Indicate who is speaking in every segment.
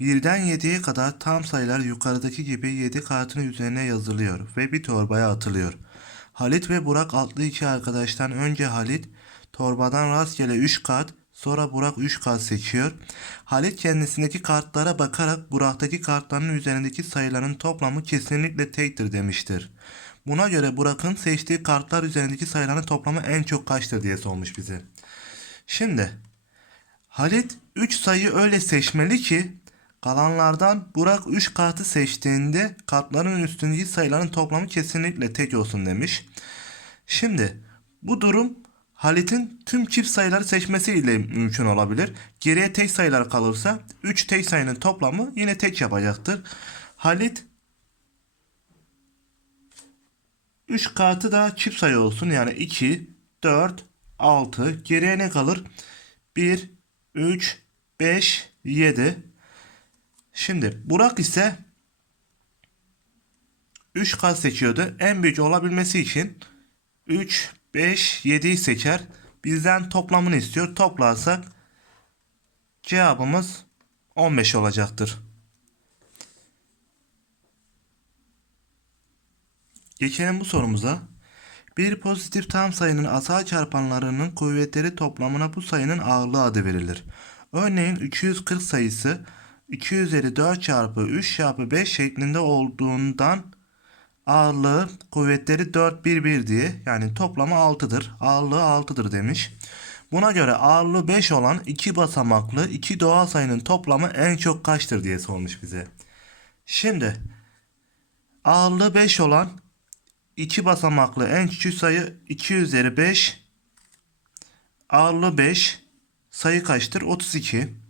Speaker 1: Birden 7'ye kadar tam sayılar yukarıdaki gibi 7 kartın üzerine yazılıyor ve bir torbaya atılıyor. Halit ve Burak adlı iki arkadaştan önce Halit torbadan rastgele 3 kart sonra Burak 3 kart seçiyor. Halit kendisindeki kartlara bakarak Burak'taki kartların üzerindeki sayıların toplamı kesinlikle tektir demiştir. Buna göre Burak'ın seçtiği kartlar üzerindeki sayıların toplamı en çok kaçtır diye sormuş bize. Şimdi Halit 3 sayı öyle seçmeli ki kalanlardan Burak 3 kartı seçtiğinde kartların üstündeki sayıların toplamı kesinlikle tek olsun demiş. Şimdi bu durum Halit'in tüm çift sayıları seçmesiyle mümkün olabilir. Geriye tek sayılar kalırsa 3 tek sayının toplamı yine tek yapacaktır. Halit 3 kartı da çift sayı olsun. Yani 2, 4, 6. Geriye ne kalır? 1, 3, 5, 7. Şimdi Burak ise 3 kart seçiyordu. En büyük olabilmesi için 3, 5, 7'yi seçer. Bizden toplamını istiyor. Toplarsak cevabımız 15 olacaktır. Geçelim bu sorumuza. Bir pozitif tam sayının asal çarpanlarının kuvvetleri toplamına bu sayının ağırlığı adı verilir. Örneğin 240 sayısı 2 üzeri 4 çarpı 3 çarpı 5 şeklinde olduğundan ağırlığı kuvvetleri 4 1 1 diye yani toplamı 6'dır. Ağırlığı 6'dır demiş. Buna göre ağırlığı 5 olan iki basamaklı iki doğal sayının toplamı en çok kaçtır diye sormuş bize. Şimdi ağırlığı 5 olan 2 basamaklı en küçük sayı 2 üzeri 5 ağırlığı 5 sayı kaçtır? 32.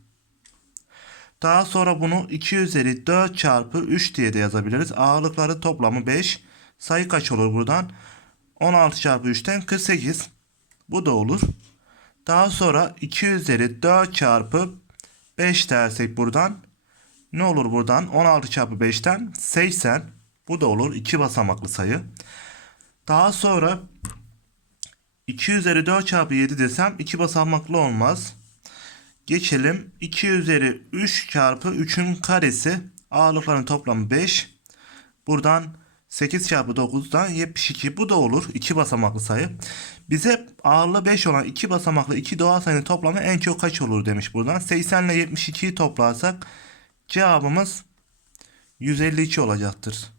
Speaker 1: Daha sonra bunu 2 üzeri 4 çarpı 3 diye de yazabiliriz. Ağırlıkları toplamı 5. Sayı kaç olur buradan? 16 çarpı 3'ten 48. Bu da olur. Daha sonra 2 üzeri 4 çarpı 5 dersek buradan ne olur buradan? 16 çarpı 5'ten 80. Bu da olur. 2 basamaklı sayı. Daha sonra 2 üzeri 4 çarpı 7 desem 2 basamaklı olmaz. Geçelim. 2 üzeri 3 çarpı 3'ün karesi. Ağırlıkların toplamı 5. Buradan 8 çarpı 9'dan 72. Bu da olur. 2 basamaklı sayı. Bize ağırlığı 5 olan 2 basamaklı 2 doğal sayının toplamı en çok kaç olur demiş buradan. 80 ile 72'yi toplarsak cevabımız 152 olacaktır.